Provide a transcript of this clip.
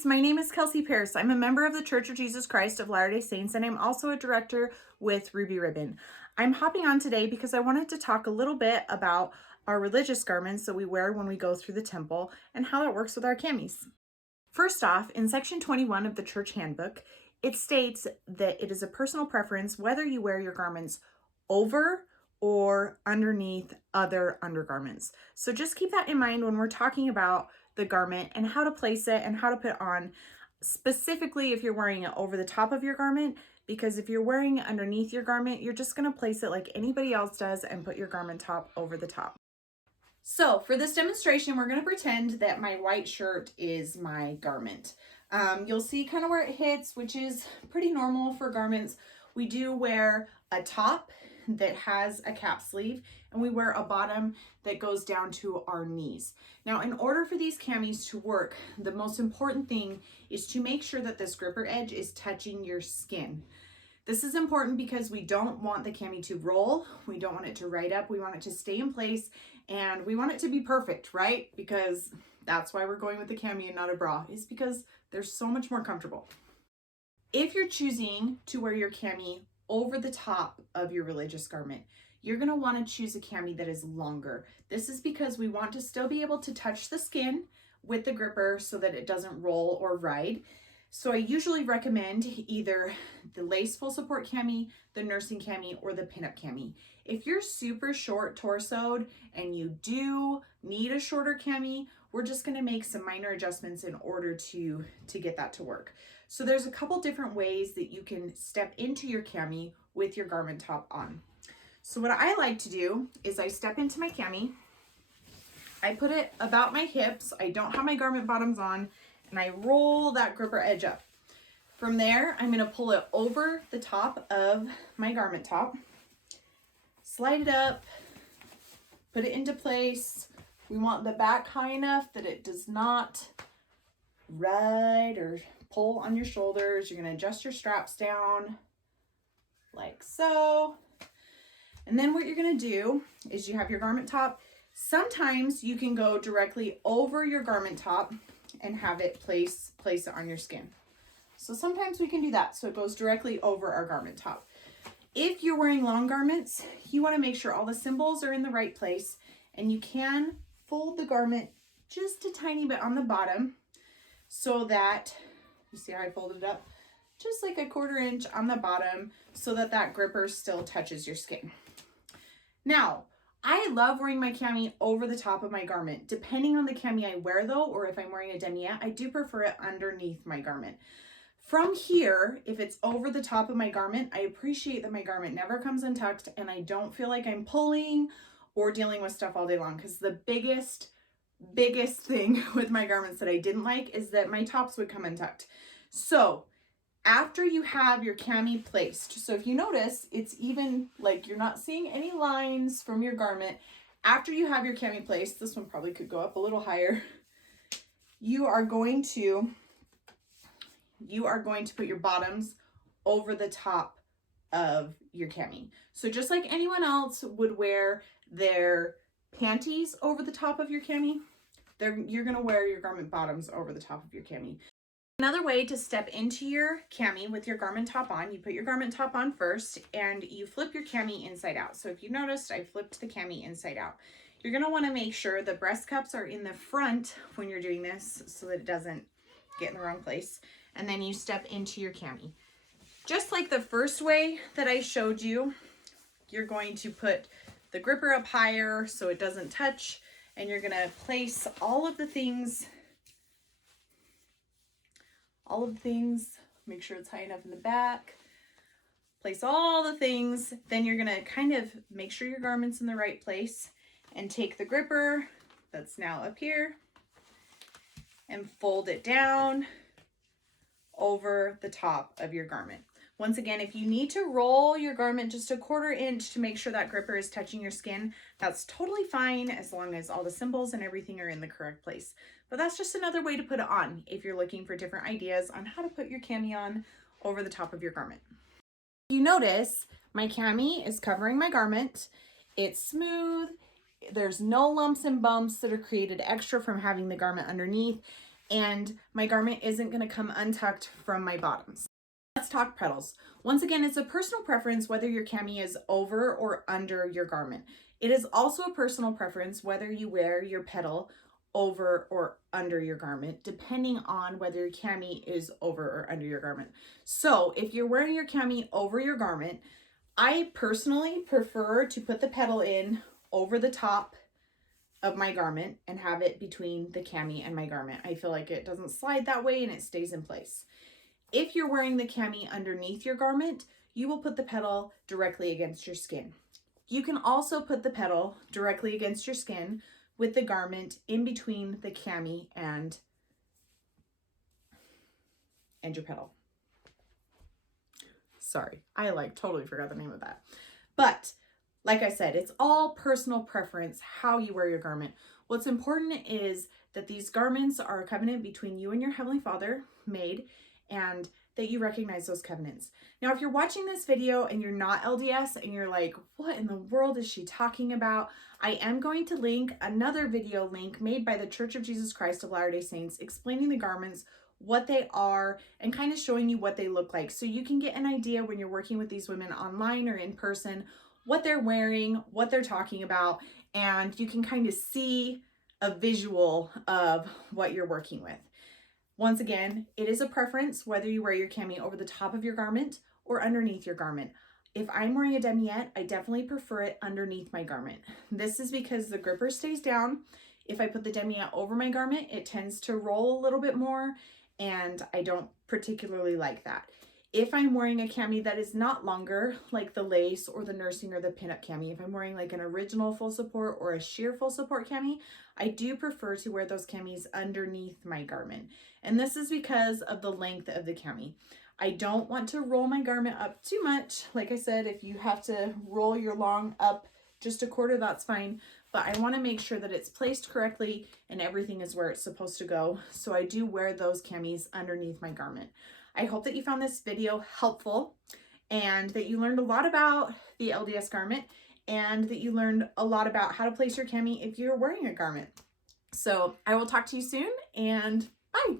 guys, my name is Kelsey Pierce. I'm a member of the Church of Jesus Christ of Latter-day Saints, and I'm also a director with Ruby Ribbon. I'm hopping on today because I wanted to talk a little bit about our religious garments that we wear when we go through the temple and how that works with our camis. First off, in section 21 of the church handbook, it states that it is a personal preference whether you wear your garments over or underneath other undergarments. So just keep that in mind when we're talking about the garment and how to place it and how to put it on, specifically if you're wearing it over the top of your garment, because if you're wearing it underneath your garment, you're just going to place it like anybody else does and put your garment top over the top. So for this demonstration, we're going to pretend that my white shirt is my garment. You'll see kind of where it hits, which is pretty normal for garments. We do wear a top that has a cap sleeve, and we wear a bottom that goes down to our knees. Now, in order for these camis to work, the most important thing is to make sure that this gripper edge is touching your skin. This is important because we don't want the cami to roll. We don't want it to ride up. We want it to stay in place, and we want it to be perfect, right? Because that's why we're going with the cami and not a bra, is because they're so much more comfortable. If you're choosing to wear your cami over the top of your religious garment, you're going to want to choose a cami that is longer. This is because we want to still be able to touch the skin with the gripper so that it doesn't roll or ride. So I usually recommend either the lace full support cami, the nursing cami, or the pinup cami. If you're super short torsoed and you do need a shorter cami, we're just going to make some minor adjustments in order to get that to work. So there's a couple different ways that you can step into your cami with your garment top on. So what I like to do is I step into my cami, I put it about my hips, I don't have my garment bottoms on, and I roll that gripper edge up. From there, I'm going to pull it over the top of my garment top, slide it up, put it into place. We want the back high enough that it does not ride or pull on your shoulders. You're going to adjust your straps down like so. And then what you're going to do is you have your garment top. Sometimes you can go directly over your garment top and have it place it on your skin. So sometimes we can do that. So it goes directly over our garment top. If you're wearing long garments, you want to make sure all the symbols are in the right place, and you can fold the garment just a tiny bit on the bottom so that, you see how I folded it up? Just like a 1/4 inch on the bottom so that that gripper still touches your skin. Now, I love wearing my cami over the top of my garment. Depending on the cami I wear though, or if I'm wearing a demiette, I do prefer it underneath my garment. From here, if it's over the top of my garment, I appreciate that my garment never comes untucked and I don't feel like I'm pulling or dealing with stuff all day long, because the biggest thing with my garments that I didn't like is that my tops would come untucked. So after you have your cami placed, so if you notice, it's even like you're not seeing any lines from your garment. After you have your cami placed, this one probably could go up a little higher. You are going to put your bottoms over the top of your cami. So just like anyone else would wear their panties over the top of your cami, you're going to wear your garment bottoms over the top of your cami. Another way to step into your cami with your garment top on, you put your garment top on first and you flip your cami inside out. So if you noticed, I flipped the cami inside out. You're going to want to make sure the breast cups are in the front when you're doing this so that it doesn't get in the wrong place. And then you step into your cami. Just like the first way that I showed you, you're going to put the gripper up higher so it doesn't touch, and you're going to place all of the things, make sure it's high enough in the back, place all the things. Then you're going to kind of make sure your garment's in the right place and take the gripper that's now up here and fold it down over the top of your garment. Once again, if you need to roll your garment just a 1/4 inch to make sure that gripper is touching your skin, that's totally fine as long as all the symbols and everything are in the correct place. But that's just another way to put it on if you're looking for different ideas on how to put your cami on over the top of your garment. You notice my cami is covering my garment. It's smooth. There's no lumps and bumps that are created extra from having the garment underneath. and my garment isn't going to come untucked from my bottoms. Let's talk petals. Once again, it's a personal preference whether your cami is over or under your garment. It is also a personal preference whether you wear your petal over or under your garment, depending on whether your cami is over or under your garment. So if you're wearing your cami over your garment, I personally prefer to put the petal in over the top of my garment and have it between the cami and my garment. I feel like it doesn't slide that way and it stays in place. If you're wearing the cami underneath your garment, you will put the petal directly against your skin. You can also put the petal directly against your skin with the garment in between the cami and your petal. Sorry, I totally forgot the name of that. But like I said, it's all personal preference how you wear your garment. What's important is that these garments are a covenant between you and your Heavenly Father made, and that you recognize those covenants. Now, if you're watching this video and you're not LDS and you're like, what in the world is she talking about? I am going to link another video link made by the Church of Jesus Christ of Latter-day Saints explaining the garments, what they are, and kind of showing you what they look like. So you can get an idea when you're working with these women online or in person, what they're wearing, what they're talking about, and you can kind of see a visual of what you're working with. Once again, it is a preference whether you wear your cami over the top of your garment or underneath your garment. If I'm wearing a demiette, I definitely prefer it underneath my garment. This is because the gripper stays down. If I put the demiette over my garment, it tends to roll a little bit more, and I don't particularly like that. If I'm wearing a cami that is not longer, like the lace or the nursing or the pinup cami, if I'm wearing like an original full support or a sheer full support cami, I do prefer to wear those camis underneath my garment. And this is because of the length of the cami. I don't want to roll my garment up too much. Like I said, if you have to roll your long up just a quarter, that's fine. But I want to make sure that it's placed correctly and everything is where it's supposed to go. So I do wear those camis underneath my garment. I hope that you found this video helpful and that you learned a lot about the LDS garment and that you learned a lot about how to place your cami if you're wearing a garment. So I will talk to you soon, and bye.